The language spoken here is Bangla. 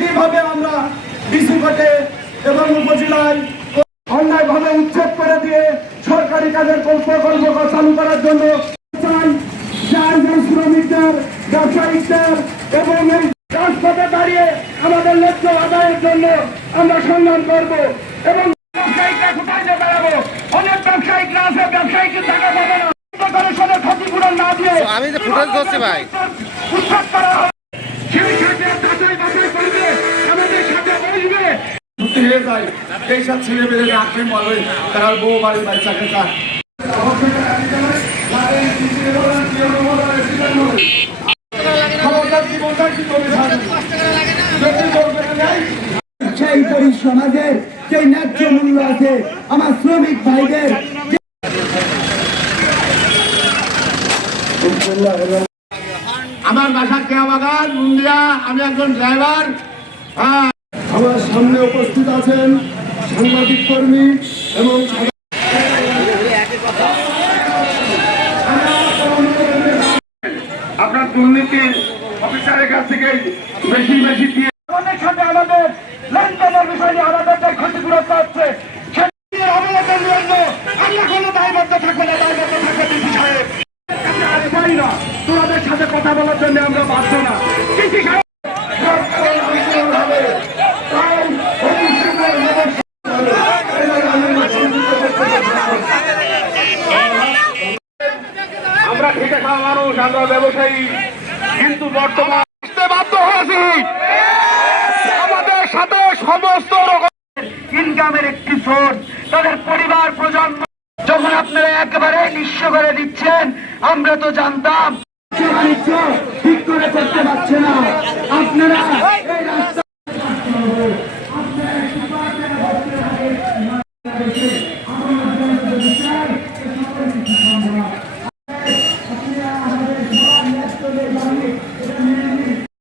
কীভাবে আমরা ডিসি কোর্টে এবং উপজেলায় অন্যায়ভাবে উচ্ছেদ করে দিয়ে সরকারি কাজের প্রকল্প চালু করার জন্য শ্রমিকদের ব্যবসায়িকদের এবং এই রাজপথে দাঁড়িয়ে আমাদের লক্ষ্য আদায়ের জন্য আমরা সংগ্রাম করব এবং ব্যবসায়িকরা কোথায় যে দাঁড়াবো অনেক ব্যবসায়িকরা আছে ব্যবসায়িকদের টাকা পাবে না। কমিশনের ক্ষতিপূরণ না দিয়ে আমি তো ভাই। উচ্ছেদ করা যায়। ছেলে মেয়ে রাখবে বলে তারা বউ বাড়ি বাচ্চা খেতা সেই পরি সমাজের যে ন্যায্য মূল্য আছে আমার শ্রমিক ভাইদের। আমার বাসা কেয়া বাগান মুন্দিয়া, আমি একজন ড্রাইভার। হ্যাঁ। আমার সামনে উপস্থিত আছেন সাংবাদিক কর্মী এবং আপনার দুর্নীতি অফিসারের কাছ থেকে বেশি বেশি দিয়ে আমাদের সাথে আমাদের লেনদেনের বিষয় নিয়ে আমাদের ক্ষতিগ্রস্ত হচ্ছে সাথে কথা বলার জন্য আমরা বাধ্য না। আমরা মানুষ, আমরা ব্যবসায়ী। কিন্তু বর্তমান বাধ্য হয়েছি। আমাদের সাথে সমস্ত রকম ইনকামের একটি সোর্স তাদের পরিবার, প্রজন্ম, যখন আপনারা একেবারে নিঃস্ব করে দিচ্ছেন, আমরা তো জানতাম। ঠিক করে করতে পারছে না। আপনারা